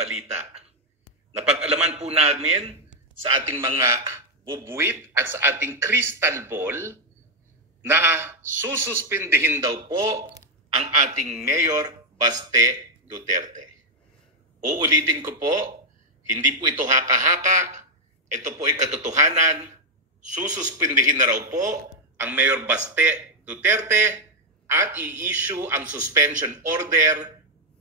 balita. Napag-alaman po namin sa ating mga bubuwit at sa ating crystal ball na sususpindihin daw po ang ating Mayor Baste Duterte. Uulitin ko po, hindi po ito haka-haka, ito po ay katotohanan. Sususpindihin na raw po ang Mayor Baste Duterte at i-issue ang suspension order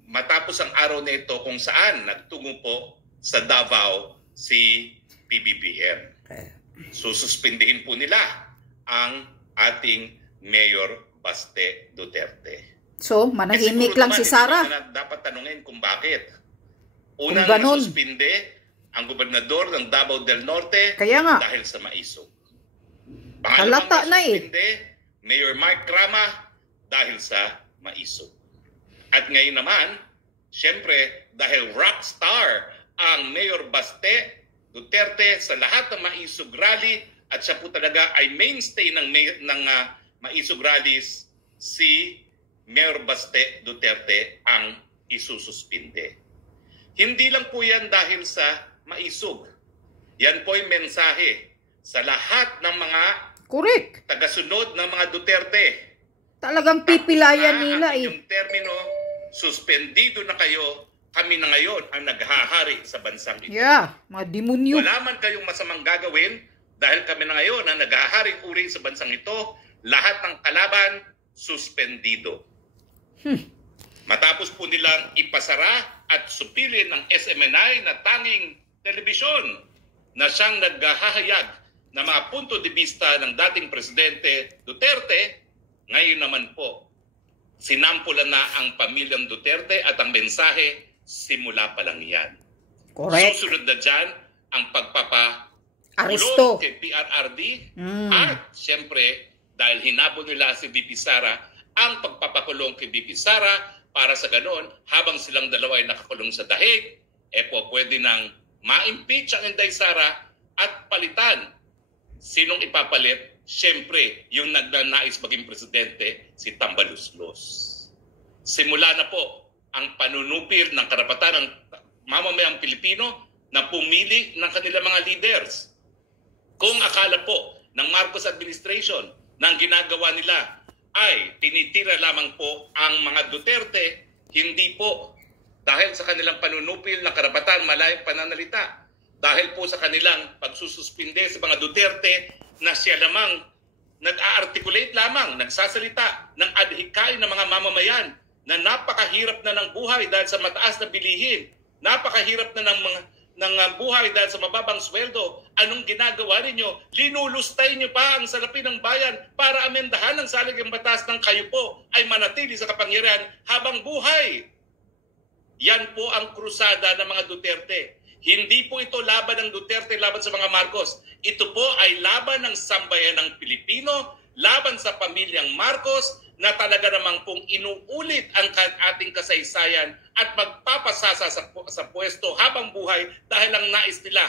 matapos ang araw na ito kung saan nagtungo po sa Davao si PBBM. Sususpindihin po nila ang ating Mayor Baste Duterte. So, manahimik lang si Sara. Dapat tanungin kung bakit. Unang nasuspinde ang gobernador ng Davao del Norte dahil sa maisog. Halata na Mayor Mark Crama dahil sa maisog. At ngayon naman, siyempre, dahil rockstar ang Mayor Baste Duterte sa lahat ng maisog rally at siya po talaga ay mainstay ng maisog rallies, si Mayor Baste Duterte ang isususpinde. Hindi lang po yan dahil sa maisog. Yan po ay mensahe sa lahat ng mga tagasunod ng mga Duterte. Talagang pipilayan nila yung termino, suspendido na kayo, kami na ngayon ang naghahari sa bansang ito. Yeah, mga demonyo. Wala man kayong masamang gagawin dahil kami na ngayon ang naghaharing uri sa bansang ito, lahat ng kalaban, suspendido. Matapos po nilang ipasara at supilin ng SMNI na tanging telebisyon na siyang naghahayag ng mga punto de vista ng dating Presidente Duterte, ngayon naman po, sinampulan na ang pamilyang Duterte at ang mensahe, simula pa lang yan. Correct. Susunod na dyan ang Aresto kay PRRD at siyempre, dahil hinabol nila si VP Sara, ang pagpapakulong kay VP Sara para sa ganon, habang silang dalawa ay nakakulong sa dahig, pwede nang ma-impeach ang Inday Sara at palitan. Sinong ipapalit? Siyempre, yung nagnanais maging presidente, si Tambaluslos. Simula na po ang panunupil ng karapatan ng mamamayang Pilipino na pumili ng kanilang mga leaders. Kung akala po ng Marcos administration na ang ginagawa nila ay tinitira lamang po ang mga Duterte, hindi po. Dahil sa kanilang panunupil ng karapatan malayang pananalita, dahil po sa kanilang pagsususpinde sa mga Duterte na siya lamang nag-a-articulate lamang, nagsasalita ng adhikain ng mga mamamayan na napakahirap na ng buhay dahil sa mataas na bilihin, napakahirap na ng buhay dahil sa mababang sweldo. Anong ginagawa ninyo? Linulustay niyo pa ang salapi ng bayan para amendahan ang saligang batas ng kayo po ay manatili sa kapangyarihan habang buhay. Yan po ang krusada ng mga Duterte. Hindi po ito laban ng Duterte, laban sa mga Marcos. Ito po ay laban ng sambayan ng Pilipino, laban sa pamilyang Marcos na talaga namang pong inuulit ang ating kasaysayan at magpapasasa sa pwesto habang buhay dahil ang nais nila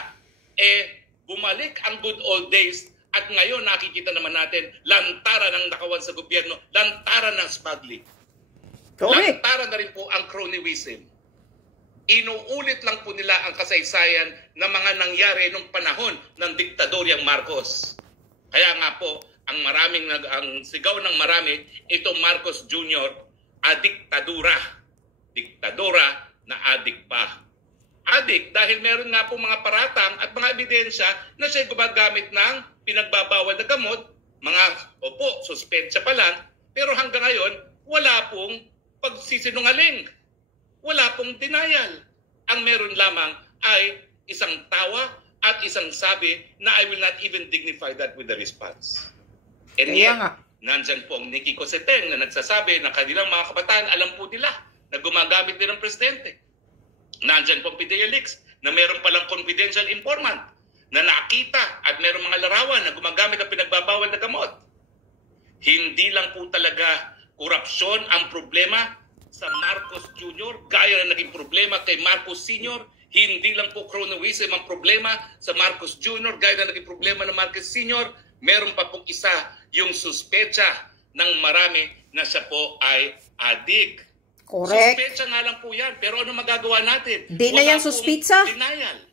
bumalik ang good old days at ngayon nakikita naman natin lantaran ng nakawan sa gobyerno, lantaran ng smuggling. Lantaran na rin po ang cronyism. Inuulit lang po nila ang kasaysayan na mga nangyari nung panahon ng diktadoryang Marcos. Kaya nga po, ang sigaw ng marami, itong Marcos Jr., adiktadura. Diktadura na adik pa. Adik dahil meron nga po mga paratang at mga ebidensya na siya gumagamit ng pinagbabawal na gamot, suspensya pa lang, pero hanggang ngayon, wala pong pagsisinungaling. Wala pong denial. Ang meron lamang ay isang tawa at isang sabi na I will not even dignify that with a response. And yet, nandyan po ang Nikki Cosseteng na nagsasabi na kanilang mga kabataan alam po nila na gumagamit din ng presidente. Nandyan po ang Fidelix na meron palang confidential informant na nakita at meron mga larawan na gumagamit ng pinagbabawal na gamot. Hindi lang po talaga korupsyon ang problema sa Marcos Jr., gaya na naging problema kay Marcos Sr., hindi lang po cronyism ang problema sa Marcos Jr., gaya na naging problema ng Marcos Sr., meron pa pong isa, yung suspecha ng marami na siya po ay adik. Correct. Suspetsa nga lang po yan. Pero ano magagawa natin? Di na yan suspitsa. Denial.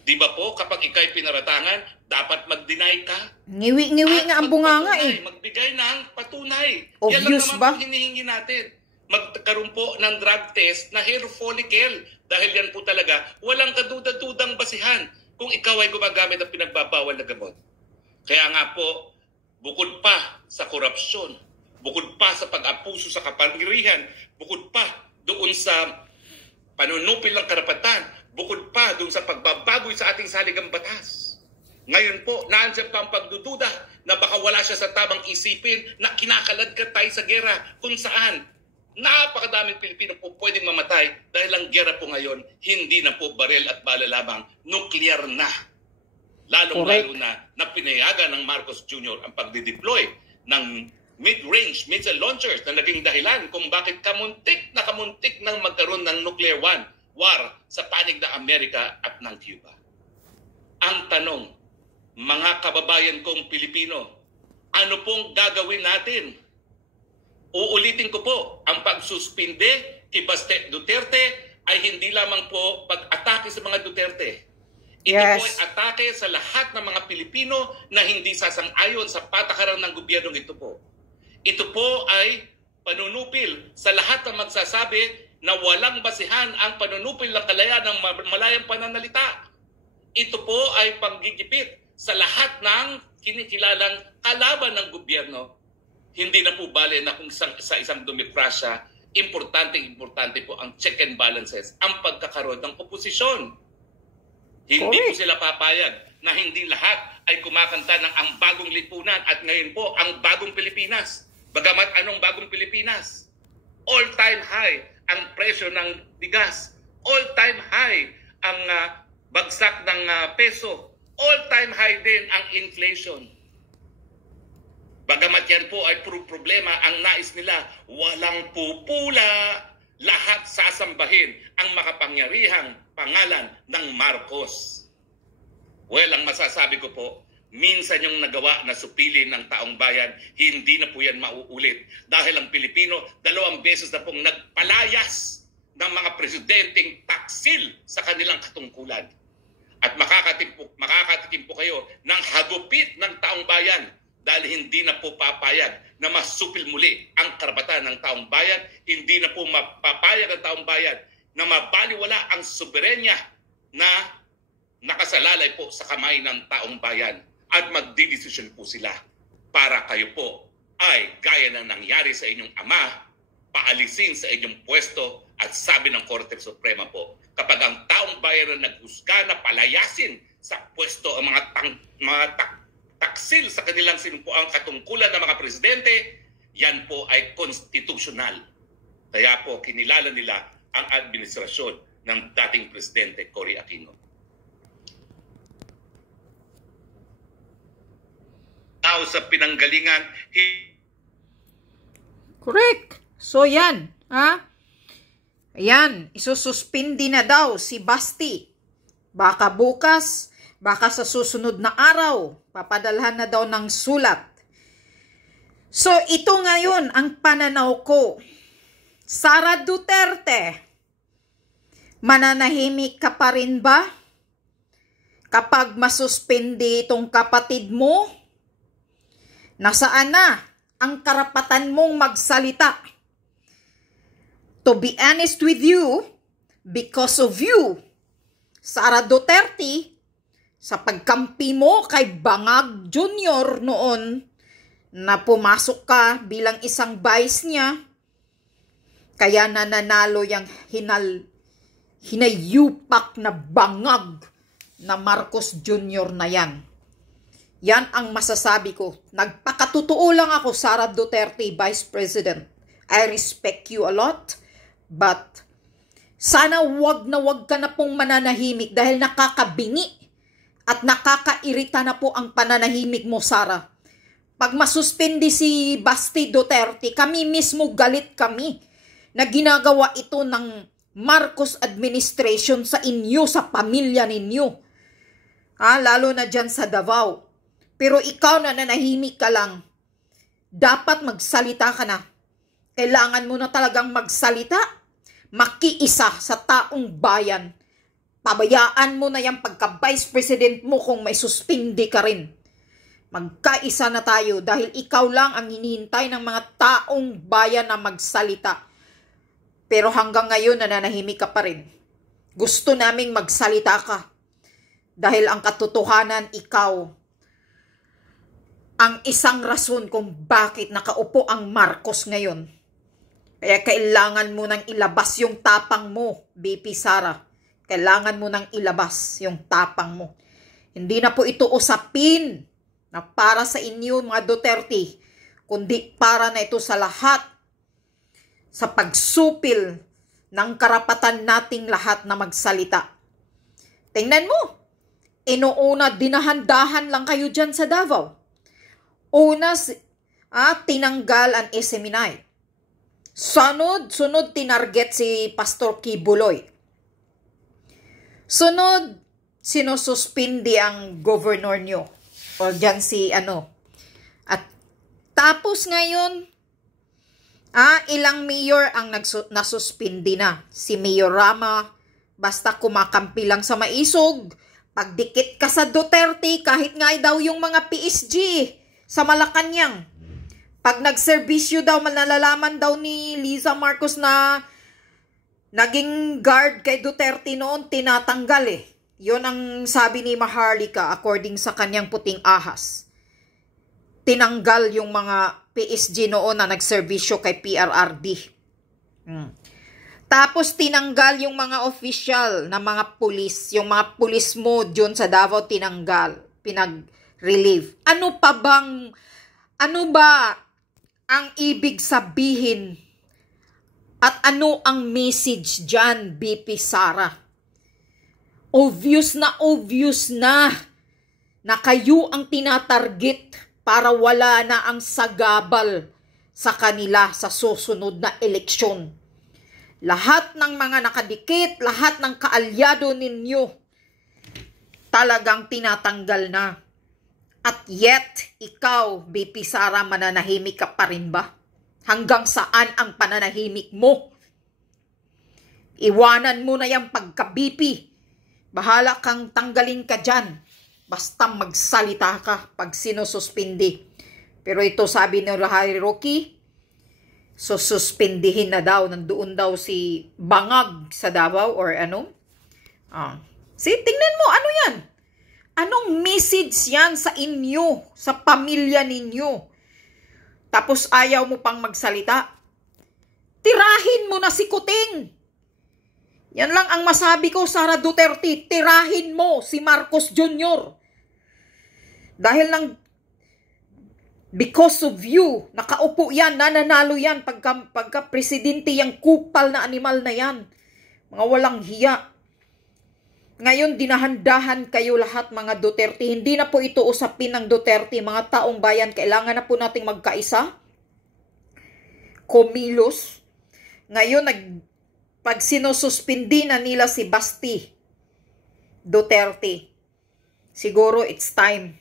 Di ba po, kapag ikay pinaratangan, dapat mag-deny ka? Ngiwi-ngiwi nga ang bunganga eh. Magbigay ng patunay. Obvious yan lang naman ba? po hinihingi natin. Magkaroon po ng drug test na hair follicle. Dahil yan po talaga, walang kaduda-dudang basihan kung ikaw ay gumagamit ng pinagbabawal na gamot. Kaya nga po, bukod pa sa korupsyon, bukod pa sa pag-abuso sa kapangyarihan, bukod pa doon sa panunupil ng karapatan, bukod pa doon sa pagbabagoy sa ating saligang batas. Ngayon po, nandiyan pa ang pagdududa na baka wala siya sa tamang isipin na kinakaladkad tayo sa gera kung saan napakadaming Pilipino po pwedeng mamatay dahil ang gera po ngayon hindi na po baril at bala lamang, nuclear na. Lalong-lalo na pinayagan ng Marcos Jr. ang pagdideploy ng mid-range missile launchers na naging dahilan kung bakit kamuntik nang magkaroon ng nuclear war sa panig ng Amerika at ng Cuba. Ang tanong, mga kababayan kong Pilipino, ano pong gagawin natin? Uulitin ko po, ang pagsuspinde kay Baste Duterte ay hindi lamang po pag-atake sa mga Duterte. Ito po ay atake sa lahat ng mga Pilipino na hindi sasang-ayon sa patakaran ng gobyernong ito po. Ito po ay panunupil sa lahat ng magsasabi na walang basihan ang panunupil ng kalayaan ng malayang pananalita. Ito po ay panggigipit sa lahat ng kinikilalang kalaban ng gobyerno. Hindi na po bale na kung sa isang demokrasya, importante po ang check and balances, ang pagkakaroon ng oposisyon. Hindi po sila papayag na hindi lahat ay kumakanta ng ang bagong lipunan at ngayon po ang bagong Pilipinas. Bagamat anong bagong Pilipinas? All-time high ang presyo ng bigas. All-time high ang bagsak ng peso. All-time high din ang inflation. Bagamat yan po ay problema, ang nais nila, walang pupula. Lahat sasambahin ang makapangyarihang pangalan ng Marcos. Well, ang masasabi ko po, minsan yung nagawa na supili ng taong bayan, hindi na po yan mauulit. Dahil ang Pilipino, 2 beses na pong nagpalayas ng mga presidenteng taksil sa kanilang katungkulan. At makakatikim po kayo ng hagupit ng taong bayan dahil hindi na po papayag na masupil muli ang karapatan ng taong bayan, hindi na po mapapayag ang taong bayan na mabaliwala ang soberenya na nakasalalay po sa kamay ng taong bayan at magdidesisyon po sila para kayo po ay gaya ng nangyari sa inyong ama, paalisin sa inyong pwesto at sabi ng Korte Suprema po, kapag ang taong bayan na naghusga na palayasin sa pwesto ang mga taksil sa kanilang sinupuang katungkulan ng mga presidente, yan po ay konstitusyonal. Kaya po kinilala nila ang administrasyon ng dating presidente Cory Aquino. Now sa pinanggalingan, correct. So yan, ha? Ayan, isususpindi na daw si Basti. Baka bukas, baka sa susunod na araw, papadalhan na daw ng sulat. So, ito ngayon ang pananaw ko. Sara Duterte, mananahimik ka pa rin ba? Kapag masuspindi itong kapatid mo, nasaan na ang karapatan mong magsalita? To be honest with you, because of you, Sara Duterte, sa pagkampi mo kay Bangag Jr. noon na pumasok ka bilang isang vice niya, kaya nananalo yung hinayupak na bangag na Marcos Jr. na yan. Yan ang masasabi ko. Nagpakatotoo lang ako, Sara Duterte, Vice President. I respect you a lot, but sana wag ka na pong mananahimik dahil nakakabingi at nakakairita na po ang pananahimik mo, Sara. Pag masuspindi si Basti Duterte, kami mismo galit kami na ginagawa ito ng Marcos administration sa inyo, sa pamilya ninyo. Lalo na dyan sa Davao. Pero ikaw na nanahimik ka lang, dapat magsalita ka na. Kailangan mo na talagang magsalita, makiisa sa taong bayan. Pabayaan mo na yung pagka-vice president mo kung may suspindi ka rin. Magkaisa na tayo dahil ikaw lang ang hinihintay ng mga taong bayan na magsalita. Pero hanggang ngayon nananahimik ka pa rin. Gusto naming magsalita ka. Dahil ang katotohanan, ikaw ang isang rason kung bakit nakaupo ang Marcos ngayon. Kaya kailangan mo nang ilabas yung tapang mo, BP Sara. Kailangan mo nang ilabas yung tapang mo. Hindi na po ito usapin na para sa inyo mga Duterte, kundi para na ito sa lahat, sa pagsupil ng karapatan nating lahat na magsalita. Tingnan mo, inuuna dinahandahan lang kayo dyan sa Davao. Una, tinanggal ang SMNI. Sunod tinarget si Pastor Kibuloy. Sunod, sinususpindi ang governor nyo. O dyan si At tapos ngayon, ilang mayor ang nasuspindi na. Si Mayor Rama, basta kumakampi lang sa maisog. Pagdikit ka sa Duterte, kahit nga daw yung mga PSG sa Malacanang. Pag nagserbisyo daw, nalalaman daw ni Liza Marcos na naging guard kay Duterte noon, tinatanggal eh. Yun ang sabi ni Maharlika according sa kanyang puting ahas. Tinanggal yung mga PSG noon na nagserbisyo kay PRRD. Tapos tinanggal yung mga official na mga pulis. Yung mga pulis mo dyan sa Davao tinanggal. Pinag-relieve. Ano ba ang ibig sabihin at ano ang message dyan, BP Sara? Obvious na kayo ang tinatarget para wala na ang sagabal sa kanila sa susunod na eleksyon. Lahat ng mga nakadikit, lahat ng kaalyado ninyo, talagang tinatanggal na. At yet, ikaw, BP Sara, mananahimik ka pa rin ba? Hanggang saan ang pananahimik mo? Iwanan mo na yung pagka-BP. Bahala kang tanggalin ka dyan. Basta magsalita ka pag sinususpindi. Pero ito sabi ni Harry Roque, suspindihin na daw. Nandoon daw si Bangag sa Davao or ano. Tingnan mo, ano yan? Anong message yan sa inyo, sa pamilya ninyo? Tapos ayaw mo pang magsalita? Tirahin mo na si Kuting. Yan lang ang masabi ko, Sara Duterte. Tirahin mo si Marcos Jr. Dahil lang, because of you, nakaupo yan, nananalo yan pagka presidente yung kupal na animal na yan. Mga walang hiya. Ngayon, dinahandahan kayo lahat mga Duterte. Hindi na po ito usapin ng Duterte. Mga taong bayan, kailangan na po nating magkaisa. Kumilos. Ngayon, pag sinususpindi na nila si Basti Duterte, siguro it's time.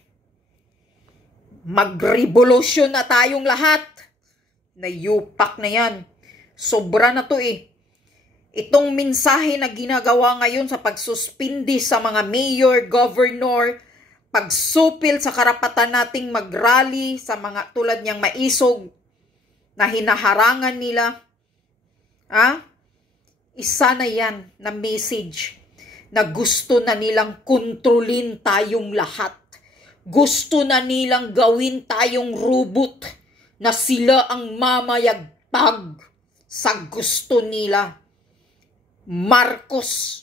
Magrevolusyon na tayong lahat. Nayupak na yan. Sobra na to eh. Itong mensahe na ginagawa ngayon sa pagsuspindi sa mga mayor, governor, pagsupil sa karapatan nating mag-rally sa mga tulad niyang maisog na hinaharangan nila, isa na yan na message na gusto na nilang kontrolin tayong lahat. Gusto na nilang gawin tayong robot na sila ang mamayagpag sa gusto nila. Marcos,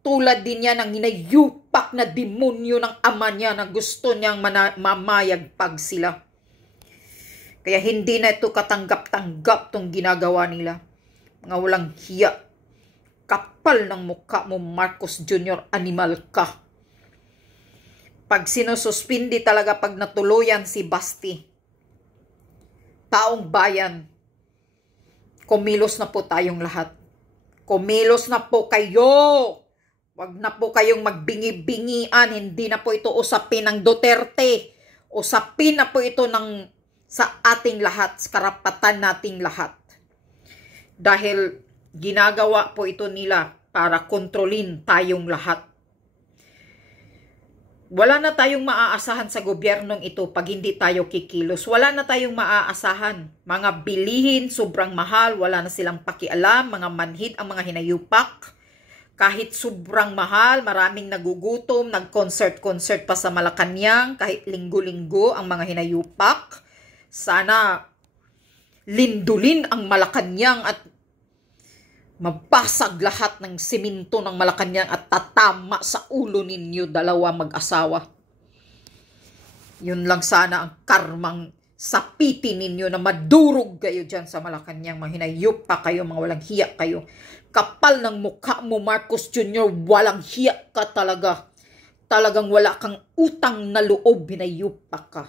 tulad din yan ang hinayupak na demonyo ng ama niya na gusto niyang mamayagpag sila. Kaya hindi na ito katanggap-tanggap tong ginagawa nila. Mga walang hiya. Kapal ng mukha mo, Marcos Jr., animal ka. Pag sinususpindi talaga, pag natuluyan si Basti, taong bayan, kumilos na po tayong lahat. Kumilos na po kayo. Wag na po kayong magbingi-bingian. Hindi na po ito usapin ng Duterte. Usapin na po ito sa ating lahat, sa karapatan nating lahat. Dahil ginagawa po ito nila para kontrolin tayong lahat. Wala na tayong maaasahan sa gobyernong ito pag hindi tayo kikilos. Wala na tayong maaasahan. Mga bilihin, sobrang mahal, wala na silang pakialam, mga manhid ang mga hinayupak. Kahit sobrang mahal, maraming nagugutom, nag-concert pa sa Malacanang, kahit linggo-linggo ang mga hinayupak. Sana lindulin ang Malacanang at mabasag lahat ng siminto ng Malacanang at tatama sa ulo ninyo dalawa mag-asawa. Yun lang sana ang karmang sapitin ninyo na madurog kayo dyan sa Malacanang. Mga hinayup pa kayo, mga walang hiya kayo. Kapal ng mukha mo, Marcos Jr., walang hiya ka talaga. Talagang wala kang utang na loob, hinayup pa ka.